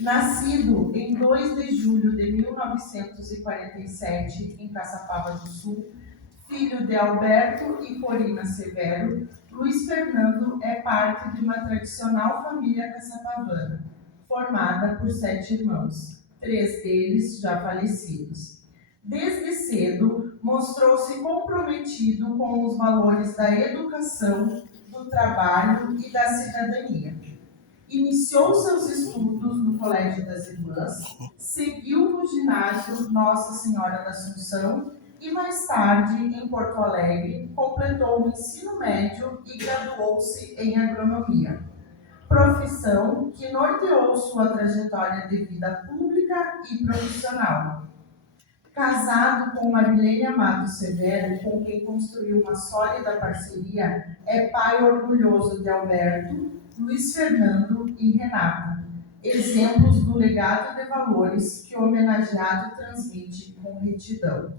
Nascido em 2 de julho de 1947, em Caçapava do Sul, filho de Alberto e Corina Severo, Luiz Fernando é parte de uma tradicional família caçapavana, formada por 7 irmãos, 3 deles já falecidos. Desde cedo, mostrou-se comprometido com os valores da educação, do trabalho e da cidadania. Iniciou seus estudos no Colégio das Irmãs, seguiu no ginásio Nossa Senhora da Assunção e mais tarde, em Porto Alegre, completou o ensino médio e graduou-se em agronomia, profissão que norteou sua trajetória de vida pública e profissional. Casado com Marilene Amado Severo, com quem construiu uma sólida parceria, é pai orgulhoso de Alberto, Luiz Fernando e Renata, exemplos do legado de valores que o homenageado transmite com retidão.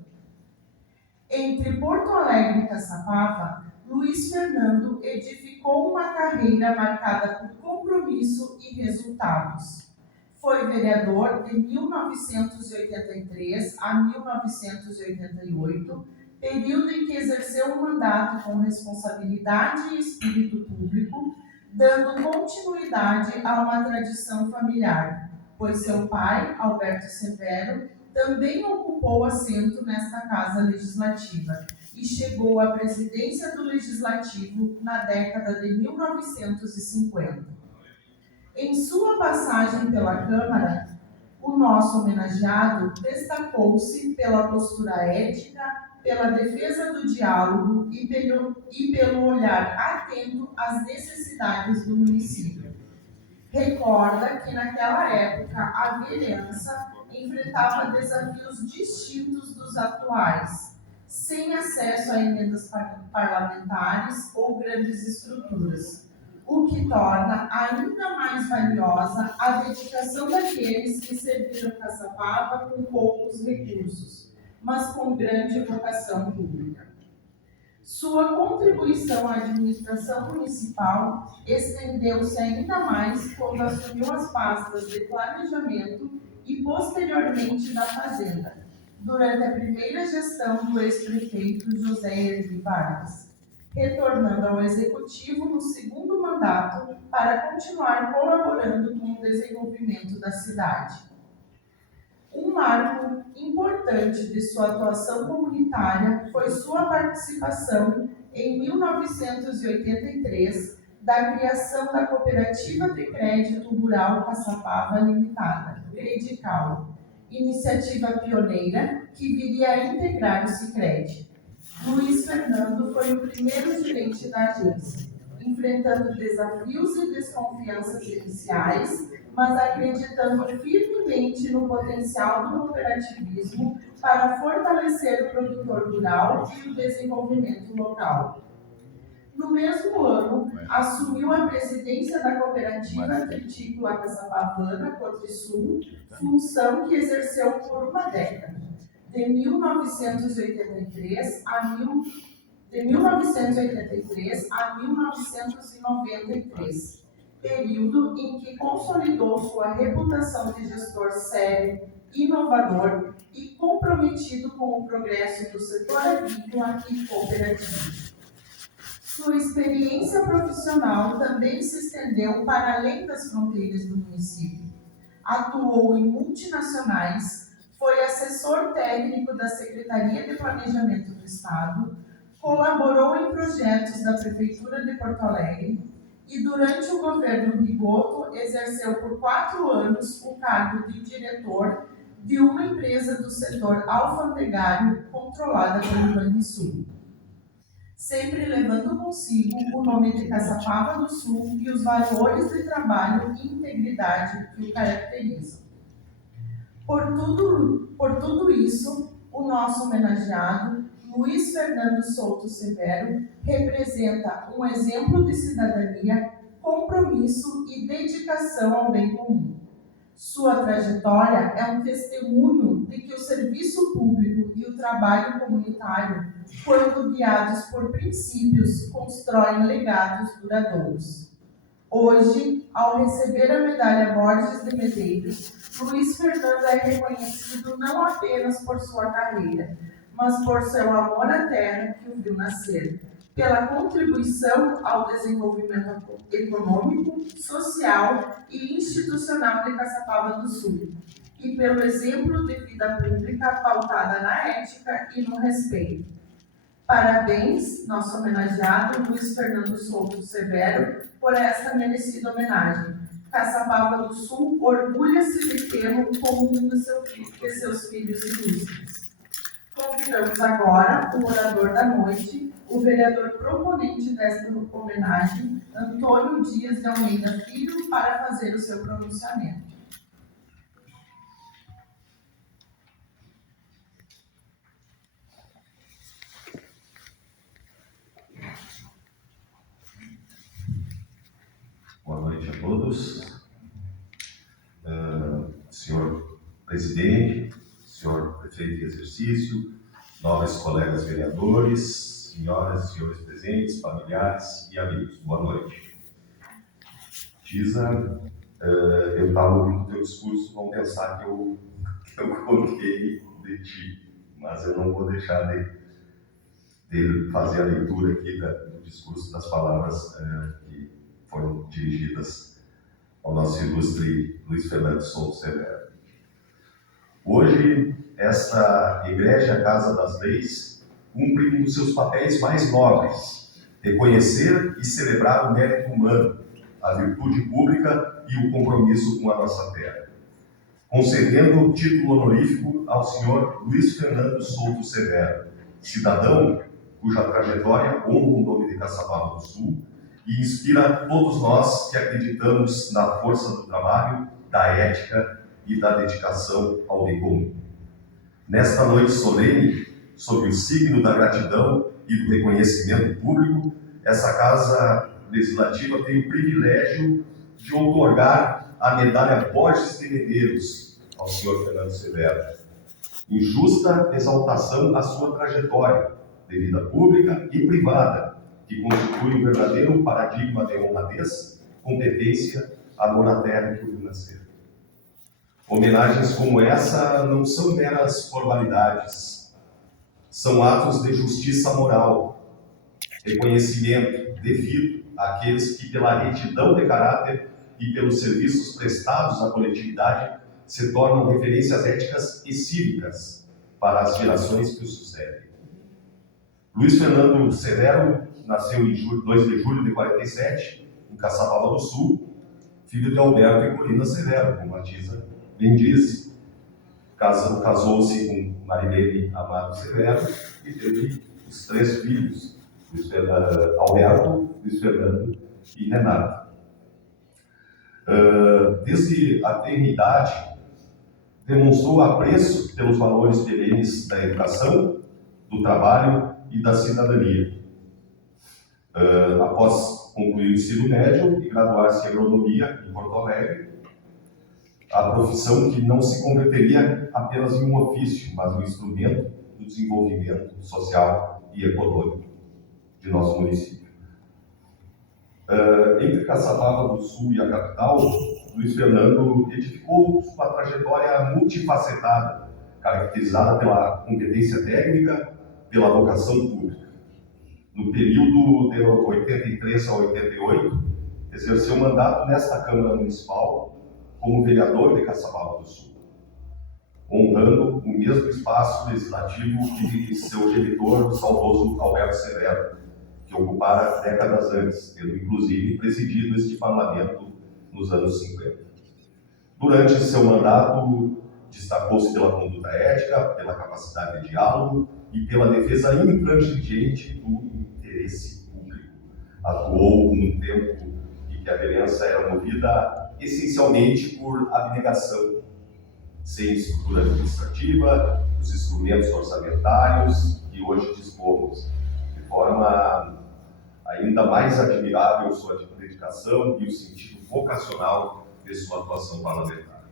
Entre Porto Alegre e Caçapava, Luiz Fernando edificou uma carreira marcada por compromisso e resultados. Foi vereador de 1983 a 1988, período em que exerceu o mandato com responsabilidade e espírito público, dando continuidade a uma tradição familiar, pois seu pai, Alberto Severo, também ocupou assento nesta Casa Legislativa e chegou à presidência do Legislativo na década de 1950. Em sua passagem pela Câmara, o nosso homenageado destacou-se pela postura ética, pela defesa do diálogo e pelo olhar atento às necessidades do município. Recorda que naquela época a vereança enfrentava desafios distintos dos atuais, sem acesso a emendas parlamentares ou grandes estruturas, o que torna ainda mais valiosa a dedicação daqueles que serviram Caçapava com poucos recursos, mas com grande vocação pública. Sua contribuição à administração municipal estendeu-se ainda mais quando assumiu as pastas de planejamento e posteriormente da Fazenda, durante a primeira gestão do ex-prefeito José Ervi Vargas, retornando ao Executivo no segundo mandato para continuar colaborando com o desenvolvimento da cidade. Um marco importante de sua atuação comunitária foi sua participação, em 1983, da criação da Cooperativa de Crédito Rural Caçapava Limitada, Credical, iniciativa pioneira que viria a integrar o Sicredi. Luiz Fernando foi o primeiro gerente da agência, enfrentando desafios e desconfianças iniciais, mas acreditando firmemente no potencial do cooperativismo para fortalecer o produtor rural e o desenvolvimento local. No mesmo ano, assumiu a presidência da Cooperativa Tritícola Caçapavana Cotrisul, função que exerceu por uma década, de 1983 a 1993, período em que consolidou sua reputação de gestor sério, inovador e comprometido com o progresso do setor agrícola e cooperativo. Sua experiência profissional também se estendeu para além das fronteiras do município. Atuou em multinacionais, foi assessor técnico da Secretaria de Planejamento do Estado, colaborou em projetos da Prefeitura de Porto Alegre e, durante o governo Rigoto, exerceu por 4 anos o cargo de diretor de uma empresa do setor alfandegário controlada pelo Banrisul, sempre levando consigo o nome de Caçapava do Sul e os valores de trabalho e integridade que o caracterizam. Por tudo isso, o nosso homenageado, Luiz Fernando Souto Severo, representa um exemplo de cidadania, compromisso e dedicação ao bem comum. Sua trajetória é um testemunho de que o serviço público e o trabalho comunitário, quando guiados por princípios, constroem legados duradouros. Hoje, ao receber a medalha Borges de Medeiros, Luiz Fernando é reconhecido não apenas por sua carreira, mas por seu amor à terra que o viu nascer, pela contribuição ao desenvolvimento econômico, social e institucional de Caçapava do Sul, e pelo exemplo de vida pública pautada na ética e no respeito. Parabéns, nosso homenageado Luiz Fernando Souto Severo, por esta merecida homenagem. Caçapava do Sul orgulha-se de tê-lo como um de seus filhos ilustres. Convidamos agora o orador da noite, o vereador proponente desta homenagem, Antônio Dias de Almeida Filho, para fazer o seu pronunciamento. Boa noite a todos. Senhor presidente, senhor prefeito de exercício, nobres colegas vereadores, senhoras e senhores presentes, familiares e amigos, boa noite. Tisa, eu estava ouvindo o teu discurso, vão pensar que eu coloquei de ti, mas eu não vou deixar de fazer a leitura aqui do discurso, das palavras que foram dirigidas ao nosso ilustre Luiz Fernando Souto Severo. Hoje, esta Igreja Casa das Leis cumpre um dos seus papéis mais nobres, reconhecer e celebrar o mérito humano, a virtude pública e o compromisso com a nossa terra, concedendo o título honorífico ao senhor Luiz Fernando Souto Severo, cidadão cuja trajetória honra o nome de Caçapava do Sul e inspira todos nós que acreditamos na força do trabalho, da ética e da dedicação ao bem comum. Nesta noite solene, sob o signo da gratidão e do reconhecimento público, essa Casa Legislativa tem o privilégio de outorgar a medalha Borges de Medeiros ao senhor Fernando Severo, em justa exaltação à sua trajetória de vida pública e privada, que constitui um verdadeiro paradigma de honradez, competência, amor à terra que o viu nascer. Homenagens como essa não são meras formalidades, são atos de justiça moral, reconhecimento devido àqueles que, pela retidão de caráter e pelos serviços prestados à coletividade, se tornam referências éticas e cívicas para as gerações que o sucedem. Luiz Fernando Severo nasceu em 2 de julho de 47, em Caçapava do Sul, filho de Alberto e Corina Severo, como a Tisa bem disse. Casou-se com Marilene Amado Severo e teve os 3 filhos, Alberto, Luiz Fernando e Renato. Desde a tenridade, demonstrou apreço pelos valores perenes da educação, do trabalho e da cidadania. Após concluir o ensino médio e graduar-se em agronomia em Porto Alegre, a profissão que não se converteria apenas em um ofício, mas um instrumento do desenvolvimento social e econômico de nosso município. Entre Caçapava do Sul e a capital, Luiz Fernando edificou sua trajetória multifacetada, caracterizada pela competência técnica, pela vocação pública. No período de 83 a 88, exerceu mandato nesta Câmara Municipal como vereador de Caçapava do Sul, honrando o mesmo espaço legislativo que de seu genitor, o saudoso Alberto Severo, que ocupara décadas antes, tendo inclusive presidido este parlamento nos anos 50. Durante seu mandato, destacou-se pela conduta ética, pela capacidade de diálogo e pela defesa intransigente do interesse público. Atuou num tempo em que a vereança era movida essencialmente por abnegação, sem estrutura administrativa, os instrumentos orçamentários que hoje dispomos, de forma ainda mais admirável sua dedicação e o sentido vocacional de sua atuação parlamentar.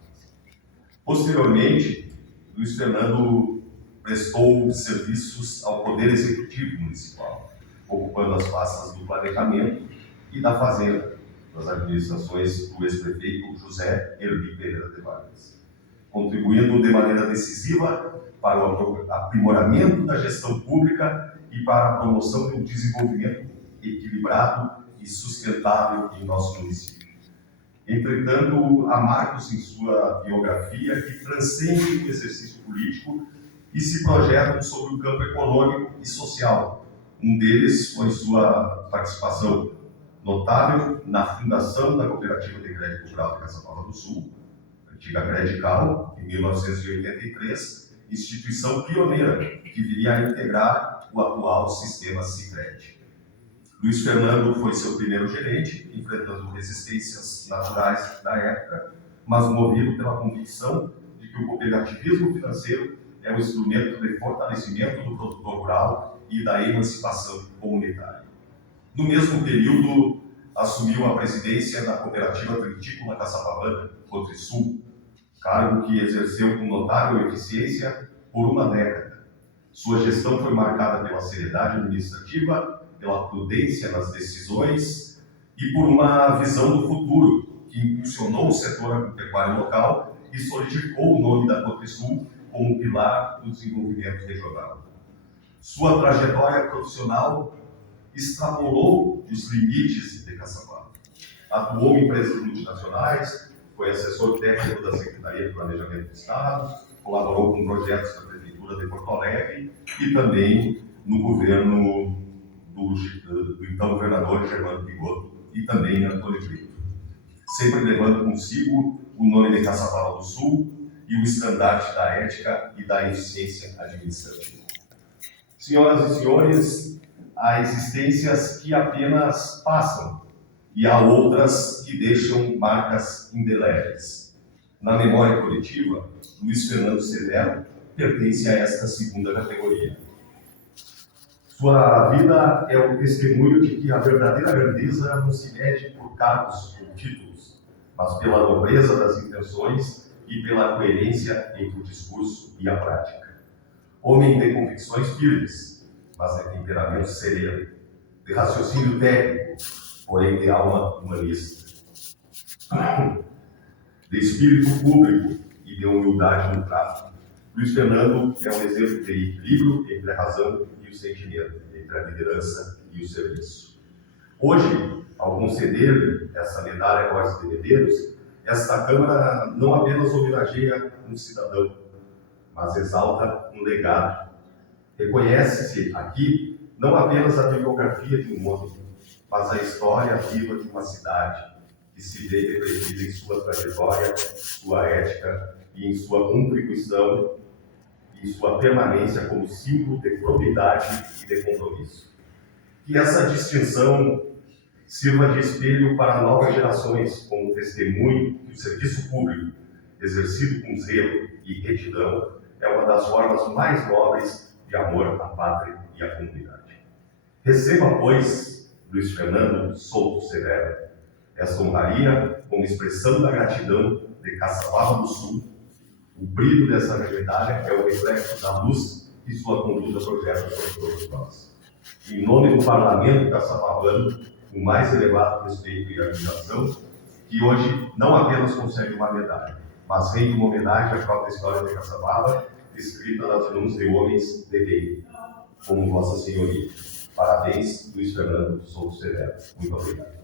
Posteriormente, Luiz Fernando prestou serviços ao Poder Executivo Municipal, ocupando as pastas do Planejamento e da Fazenda, das administrações do ex-prefeito José Erli Pereira de Vargas, contribuindo de maneira decisiva para o aprimoramento da gestão pública e para a promoção de um desenvolvimento equilibrado e sustentável em nosso município. Entretanto, há marcos em sua biografia que transcendem o exercício político e se projetam sobre o campo econômico e social. Um deles foi sua participação notável na fundação da Cooperativa de Crédito Rural de Caçapava do Sul, antiga Credical, em 1983, instituição pioneira que viria a integrar o atual sistema Sicredi. Luiz Fernando foi seu primeiro gerente, enfrentando resistências naturais da época, mas movido pela convicção de que o cooperativismo financeiro é um instrumento de fortalecimento do produtor rural e da emancipação comunitária. No mesmo período, assumiu a presidência da Cooperativa Tritícola Caçapavana, Cotrisul, cargo que exerceu com notável eficiência por uma década. Sua gestão foi marcada pela seriedade administrativa, pela prudência nas decisões e por uma visão do futuro que impulsionou o setor agropecuário local e solidificou o nome da Cotrisul como pilar do desenvolvimento regional. Sua trajetória profissional extrapolou os limites de Caçapava. Atuou em empresas multinacionais, foi assessor técnico da Secretaria de Planejamento do Estado, colaborou com projetos da Prefeitura de Porto Alegre e também no governo do então governador Germano Pigotto e também Antônio Brito, sempre levando consigo o nome de Caçapava do Sul e o estandarte da ética e da eficiência administrativa. Senhoras e senhores, há existências que apenas passam e há outras que deixam marcas indeléveis. Na memória coletiva, Luiz Fernando Severo pertence a esta segunda categoria. Sua vida é o testemunho de que a verdadeira grandeza não se mede por cargos ou títulos, mas pela nobreza das intenções e pela coerência entre o discurso e a prática. Homem de convicções firmes, mas de temperamento sereno, de raciocínio técnico, porém de alma humanista, de espírito público e de humildade no trato. Luiz Fernando é um exemplo de equilíbrio entre a razão e o sentimento, entre a liderança e o serviço. Hoje, ao conceder essa medalha Borges de Medeiros, esta Câmara não apenas homenageia um cidadão, mas exalta um legado. Reconhece-se aqui não apenas a biografia de um homem, mas a história viva de uma cidade que se vê refletida em sua trajetória, sua ética e em sua contribuição e sua permanência como símbolo de probidade e de compromisso. Que essa distinção sirva de espelho para novas gerações, como testemunho que o serviço público, exercido com zelo e retidão, é uma das formas mais nobres de amor à pátria e à comunidade. Receba, pois, Luiz Fernando Souto Severo, essa honraria como expressão da gratidão de Caçapava do Sul. O brilho dessa medalha é o reflexo da luz que sua conduta projeta sobre todos nós. Em nome do Parlamento caçapavano, o mais elevado respeito e admiração, que hoje não apenas concede uma medalha, mas rende uma homenagem à própria história de Caçapava, escrita nas mãos de homens de bem, como Vossa Senhoria. Parabéns, Luiz Fernando Souto Severo. Muito obrigado.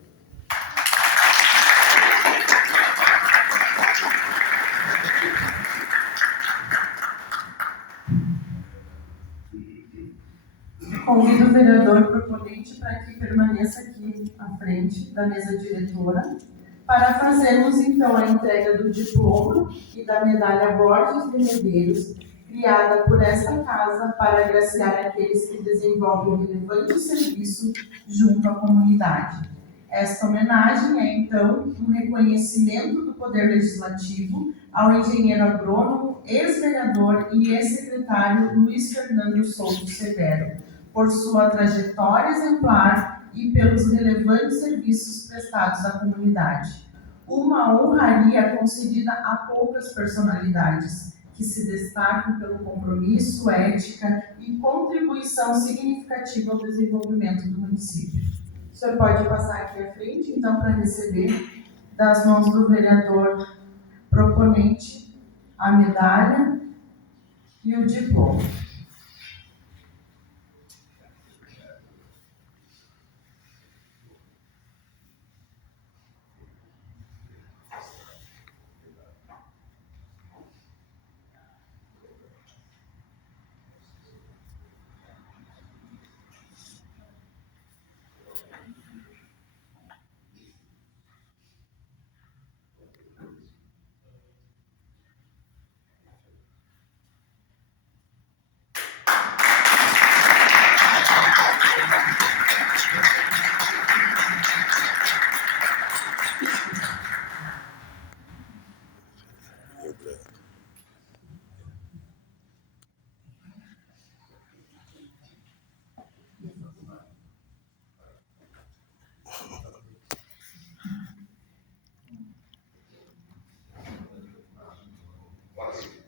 Convido o vereador proponente para que permaneça aqui à frente da mesa diretora para fazermos então a entrega do diploma e da medalha Borges de Medeiros, criada por esta casa para agraciar aqueles que desenvolvem relevante serviço junto à comunidade. Esta homenagem é então um reconhecimento do Poder Legislativo ao engenheiro agrônomo, ex-vereador e ex-secretário Luiz Fernando Souto Severo, por sua trajetória exemplar e pelos relevantes serviços prestados à comunidade. Uma honraria concedida a poucas personalidades, que se destacam pelo compromisso, ética e contribuição significativa ao desenvolvimento do município. senhor pode passar aqui à frente, então, para receber das mãos do vereador proponente a medalha e o diploma.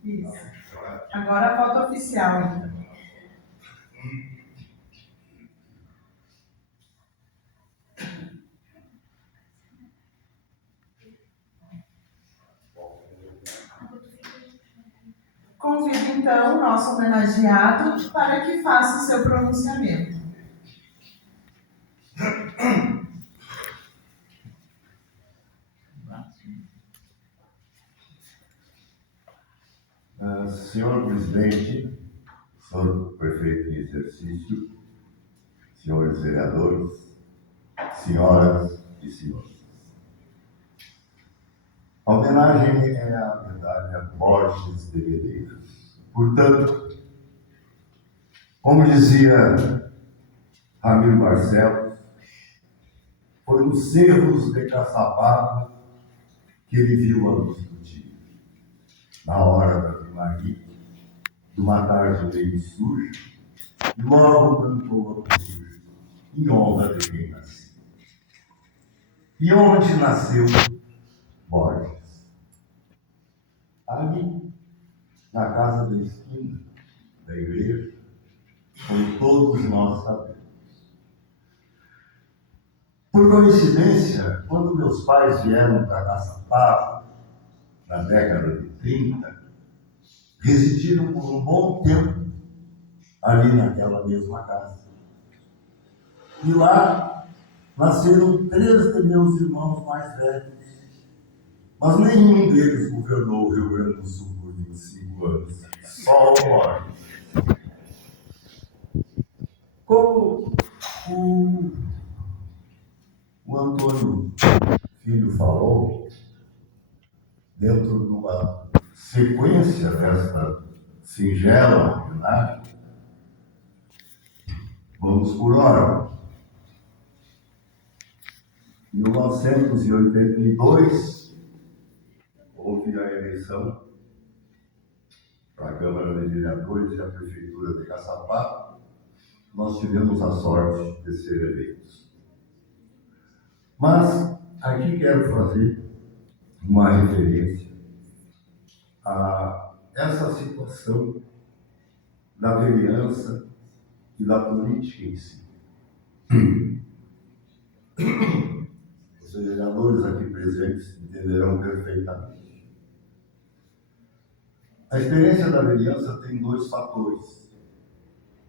Isso. Agora a foto oficial, então. Convido, então, o nosso homenageado para que faça o seu pronunciamento. Senhor presidente, senhor prefeito em exercício, senhores vereadores, senhoras e senhores. A homenagem é a medalha Borges de Medeiros. Portanto, como dizia Ramiro Barcelos, foi nos cerros de Caçapava que ele viu a luz do dia. Na hora da primaria, de uma tarde meio suja, e logo cantou a cruz em honra de quem nasceu. E onde nasceu Borges? Ali, na casa da esquina da igreja, como todos nós sabemos. Por coincidência, quando meus pais vieram para Caçapava, na década de 30, residiram por um bom tempo ali naquela mesma casa. E lá nasceram 3 de meus irmãos mais velhos, mas nenhum deles governou o Rio Grande do Sul por 25 anos, só o Borges. Como o Antônio Filho falou, dentro de uma sequência desta singela homenagem, vamos por ordem. Em 1982, houve a eleição para a Câmara de Vereadores e a Prefeitura de Caçapava. Nós tivemos a sorte de ser eleitos. Mas aqui quero fazer uma referência a essa situação da vereança e da política em si. Os vereadores aqui presentes entenderão perfeitamente. A experiência da vereança tem 2 fatores.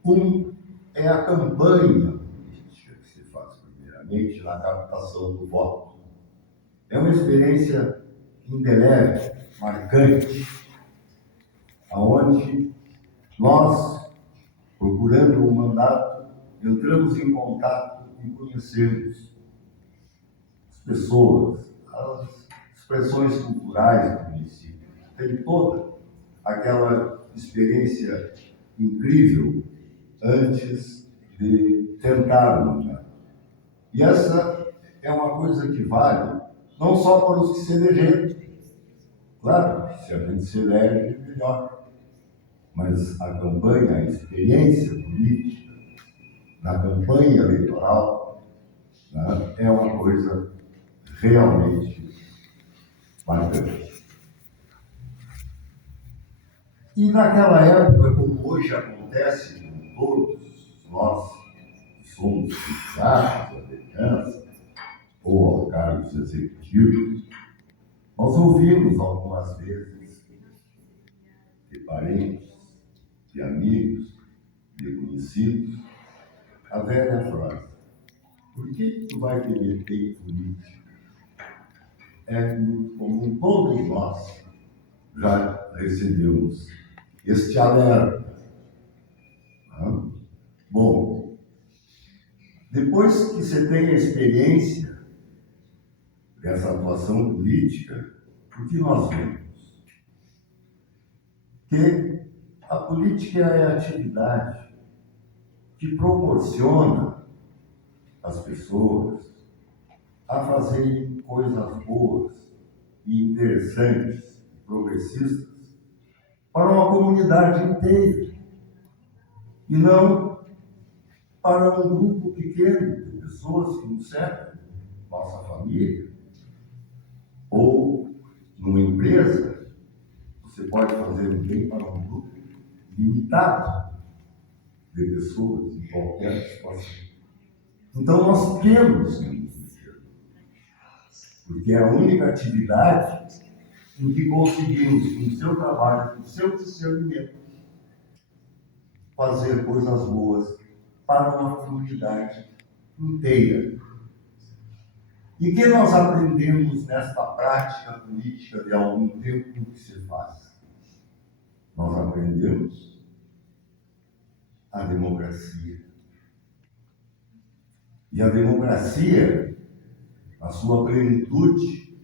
Um é a campanha política que se faz primeiramente na captação do voto. É uma experiência indelével, marcante, aonde nós, procurando um mandato, entramos em contato e conhecemos as pessoas, as expressões culturais do município. Tem toda aquela experiência incrível antes de tentar o mandato. E essa é uma coisa que vale não só para os que se elegeram. Claro que se a gente se elege, é melhor. Mas a campanha, a experiência política, na campanha eleitoral, né, é uma coisa realmente marcante. E naquela época, como hoje acontece com todos nós que somos candidatos à vereança ou aos cargos executivos, nós ouvimos algumas vezes de parentes, de amigos, de conhecidos, a velha frase: por que tu vai te meter em política? É muito comum, todos nós já recebemos este alerta. Né? Bom, depois que você tem a experiência dessa atuação política, o que nós vemos? Que a política é a atividade que proporciona as pessoas a fazerem coisas boas e interessantes, progressistas, para uma comunidade inteira, e não para um grupo pequeno de pessoas que nos cercam, nossa família, ou numa empresa. Você pode fazer um bem para um grupo limitado de pessoas em qualquer situação. Então nós temos que nos mexer, porque é a única atividade em que conseguimos, com o seu trabalho, com o seu discernimento, fazer coisas boas para uma comunidade inteira. E que nós aprendemos nesta prática política de algum tempo que se faz? Nós aprendemos a democracia. E a democracia, na sua plenitude,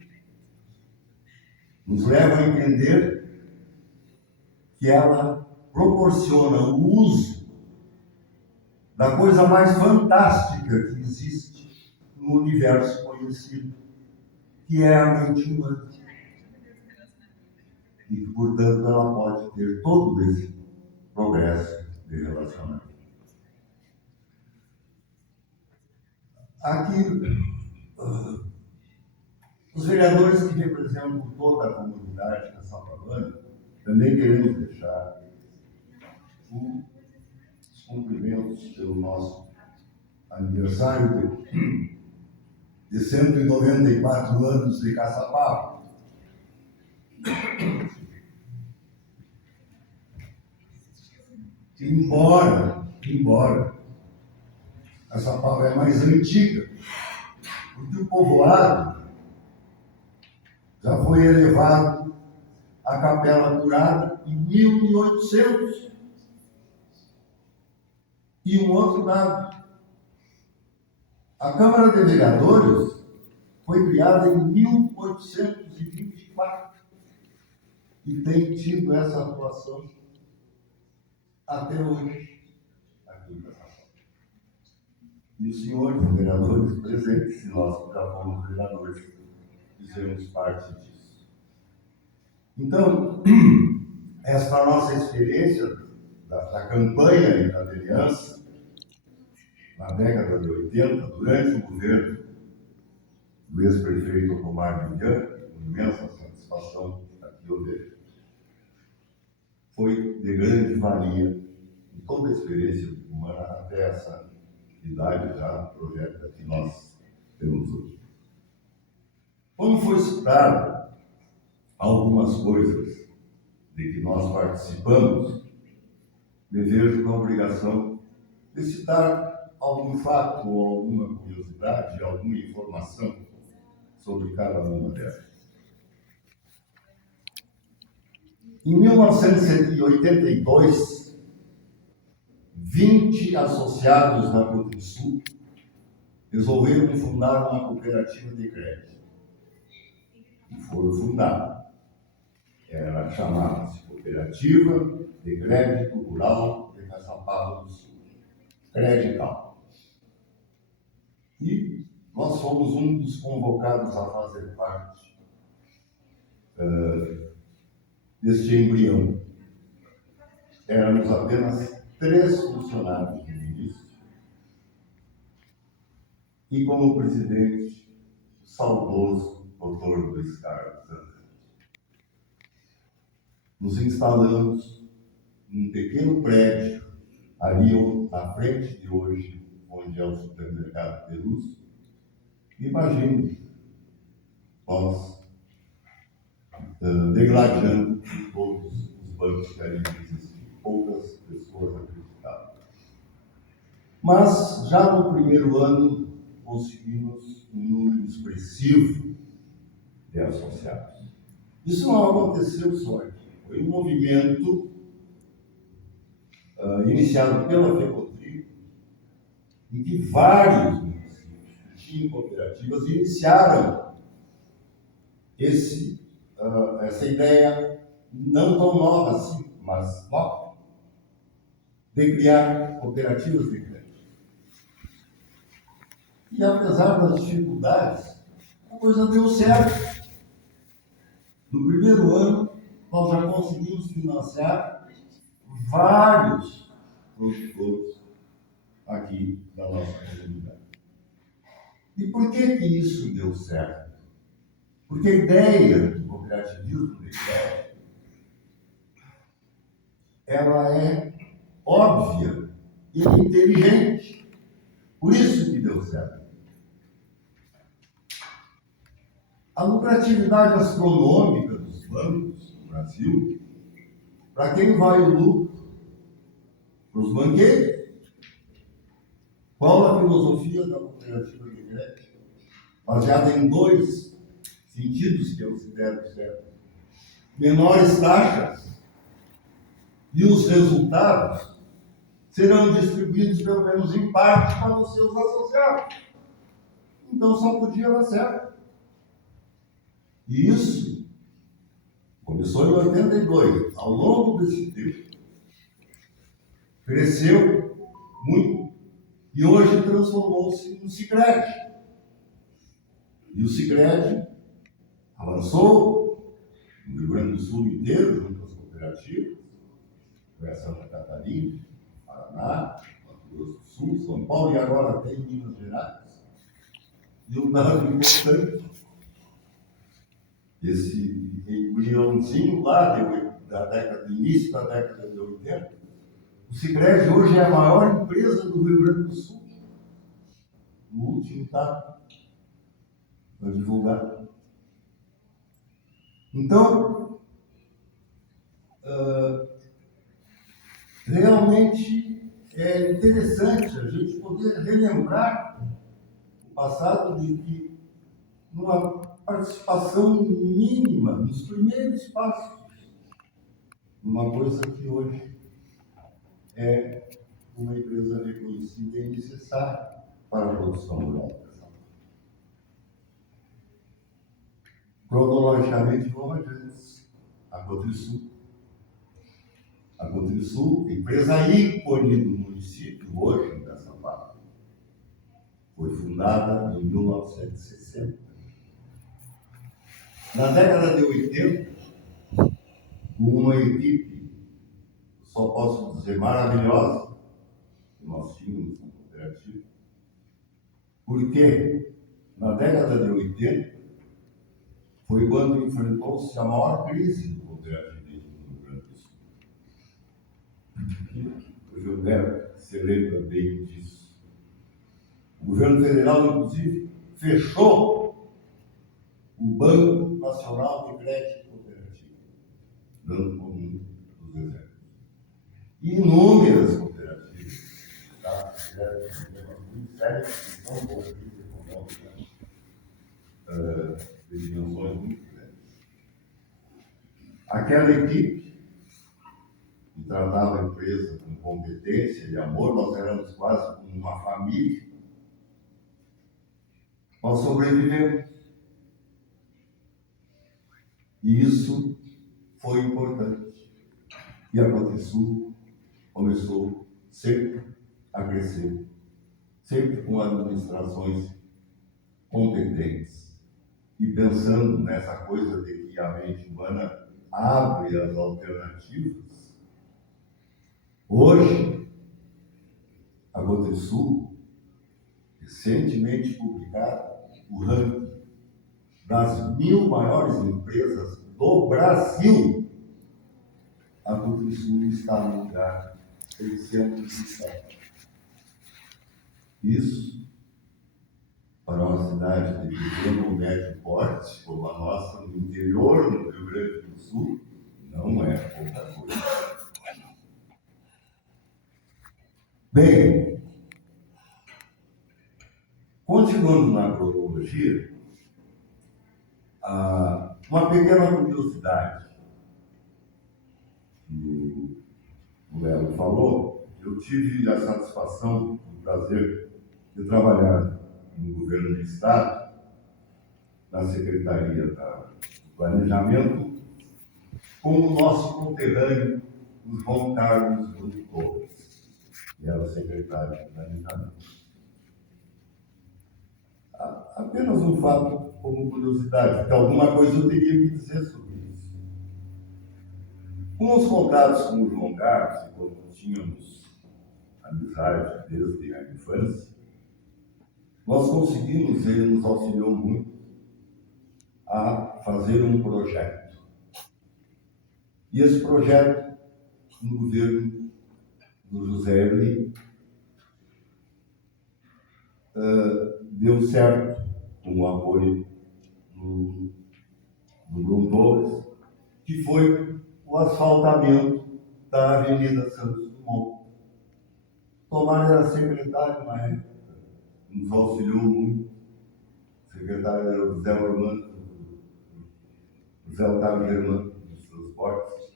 nos leva a entender que ela proporciona o uso da coisa mais fantástica que existe no universo conhecido, que é a mente humana. E, portanto, ela pode ter todo esse progresso de relacionamento. Aqui, os vereadores que representam toda a comunidade caçapavana também queremos deixar os cumprimentos pelo nosso aniversário de 194 anos de Caçapava. Embora Caçapava é mais antiga, porque o povoado já foi elevado à Capela Curada em 1800. E um outro dado: a Câmara de Vereadores foi criada em 1824 e tem tido essa atuação até hoje aqui em Caçapava. E os senhores vereadores presentes, se nós já fomos vereadores, fizemos parte disso. Então, esta nossa experiência da campanha e da vereança, na década de 80, durante o governo do ex-prefeito Otomar Guilherme, com imensa satisfação aqui eu vejo, foi de grande valia em toda a experiência humana até essa idade já projeto que nós temos hoje. Quando foi citado algumas coisas de que nós participamos, me vejo na obrigação de citar algum fato ou alguma curiosidade, alguma informação sobre cada uma delas. Em 1982, 20 associados da Cotrisul resolveram fundar uma cooperativa de crédito. E foram fundados. Chamava-se Cooperativa de Crédito Rural de Caçapava do Sul, Credical. E nós fomos um dos convocados a fazer parte deste embrião. Éramos apenas 3 funcionários no início, e como presidente, o saudoso Dr. Luiz Carlos Andrade. Nos instalamos num pequeno prédio, ali na frente de hoje, onde é o supermercado Perus. Imagine nós degladiando em todos os bancos que ali existem. Poucas pessoas acreditavam. Mas, já no primeiro ano, conseguimos um número expressivo de associados. Isso não aconteceu só aqui. Foi um movimento iniciado pela FECOTRI, em que vários municípios que tinham cooperativas iniciaram essa ideia não tão nova assim, mas nova, de criar cooperativas de crédito. E apesar das dificuldades, a coisa deu certo. No primeiro ano, nós já conseguimos financiar vários produtores aqui da nossa comunidade. E por que isso deu certo? Porque a ideia do cooperativismo de crédito, ela é óbvia e inteligente. Por isso que deu certo. A lucratividade astronômica dos bancos no Brasil, para quem vai o lucro? Para os banqueiros. Qual a filosofia da cooperativa de crédito? Baseada em dois sentidos que eu considero certo. Menores taxas e os resultados serão distribuídos pelo menos em parte para os seus associados. Então só podia dar certo. E isso começou em 82. Ao longo desse tempo, cresceu muito e hoje transformou-se no Sicredi. E o Sicredi avançou no Rio Grande do Sul inteiro, junto às cooperativas, foi a Santa Catarina, Paraná, Mato Grosso do Sul, São Paulo e agora tem Minas Gerais. E um dado importante, esse embriãozinho lá do início da década de 80, o Sicredi hoje é a maior empresa do Rio Grande do Sul. No último está divulgado. Então, realmente é interessante a gente poder relembrar o passado de que numa participação mínima, nos primeiros passos, numa coisa que hoje é uma empresa reconhecida e necessária para a produção rural. Cronologicamente, vamos adiante. A Cotrisul. A Cotrisul, empresa ícone do município hoje, dessa parte, foi fundada em 1960. Na década de 80, com uma equipe, só posso dizer, maravilhosa, que nós tínhamos na cooperativa, porque na década de 80 foi quando enfrentou-se a maior crise do cooperativismo no Rio Grande do Sul. O Gilberto se lembra bem disso. O governo federal, inclusive, fechou o Banco Nacional de Crédito Cooperativo, dando comum dos exemplos. E inúmeras cooperativas, tá? Muito sérias, que estão envolvidas econômicas, de dimensões muito grandes. Aquela equipe que tratava a empresa com competência e amor, nós éramos quase como uma família. Nós sobrevivemos. E isso foi importante. E a Cotrisul começou sempre a crescer, sempre com administrações competentes. E pensando nessa coisa de que a mente humana abre as alternativas, hoje, a Cotrisul, recentemente publicado, o ranking das 1000 maiores empresas do Brasil, a Cotrisul está no lugar 607. Isso, para uma cidade de pequeno ou médio porte, como a nossa, no interior do Rio Grande do Sul, não é pouca coisa. Bem, continuando na cronologia, uma pequena curiosidade que o Lelo falou. Eu tive a satisfação, o prazer de trabalhar no governo do Estado, na Secretaria do Planejamento, com o nosso conterrâneo, o João Carlos Bruno Torres, que era o secretário de Planejamento. Apenas um fato como curiosidade, porque alguma coisa eu teria que dizer sobre isso. Com os contatos com o João Carlos, e como tínhamos amizade desde a infância, nós conseguimos, ele nos auxiliou muito a fazer um projeto. E esse projeto, no governo do José Erli, deu certo com o apoio do Bruno Torres, que foi o asfaltamento da Avenida Santos Dumont. Tomás era secretário na época, nos auxiliou muito. O secretário era o José Orlando, José Otávio Germano, dos transportes.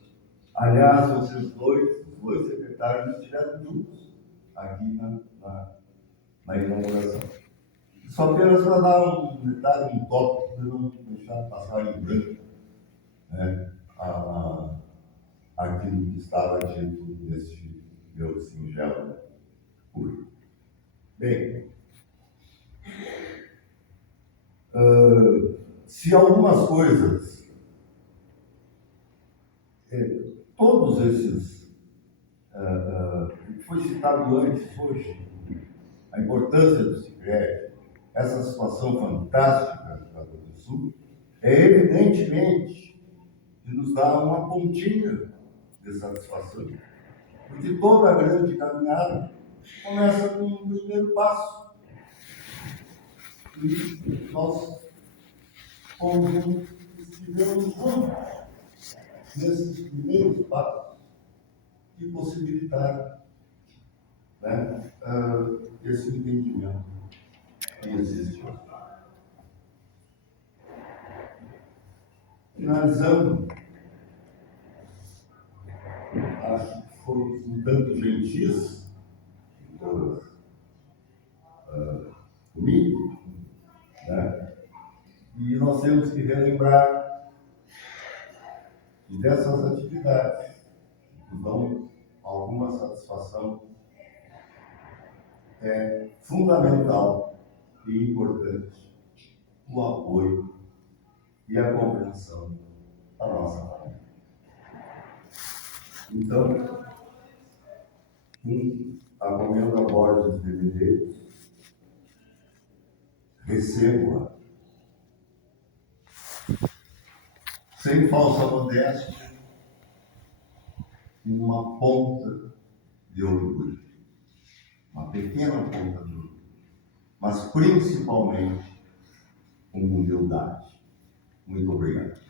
Aliás, os dois secretários estiveram juntos aqui na inauguração. Só apenas para dar um detalhe, um tópico, para não deixar passar em branco, né, aquilo que estava dito neste meu singelo curso. Bem, se algumas coisas, todos esses, que foi citado antes hoje, a importância do Sicredi, essa situação fantástica do Rio Grande do Sul, evidentemente que nos dá uma pontinha de satisfação, porque toda grande caminhada começa com um primeiro passo. E nós estivemos juntos nesses primeiros passos que possibilitaram, né, esse entendimento que existe. Finalizando, acho que fomos um tanto gentis, todas comigo, né? E nós temos que relembrar que dessas atividades que nos dão alguma satisfação, é fundamental e importante o apoio e a compreensão da nossa família. Então, com a Comenda Borges de Medeiros, recebo-a sem falsa modéstia e uma ponta de orgulho, uma pequena ponta de orgulho, mas principalmente com humildade. Muito obrigado.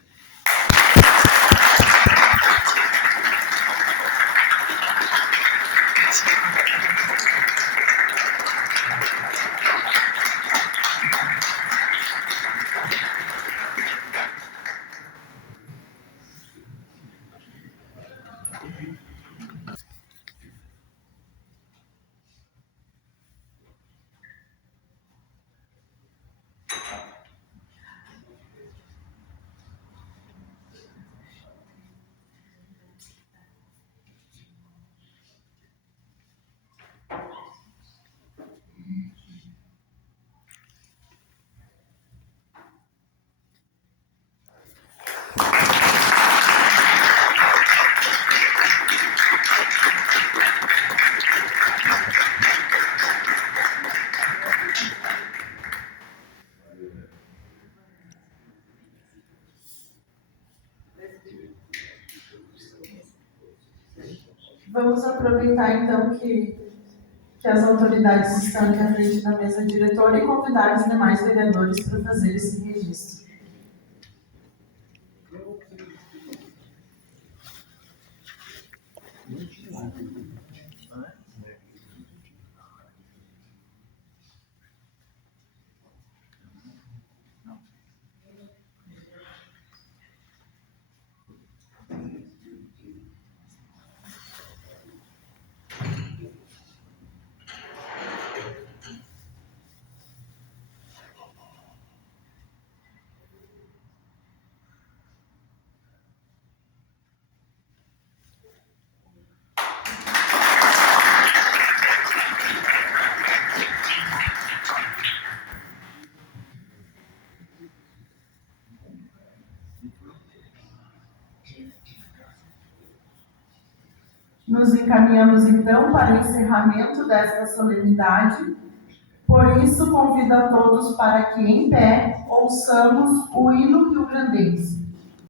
Vamos aproveitar então que que as autoridades estão aqui à frente da mesa diretora e convidar os demais vereadores para fazer esse registro. Nos encaminhamos, então, para o encerramento desta solenidade. Por isso, convido a todos para que, em pé, ouçamos o hino rio-grandense.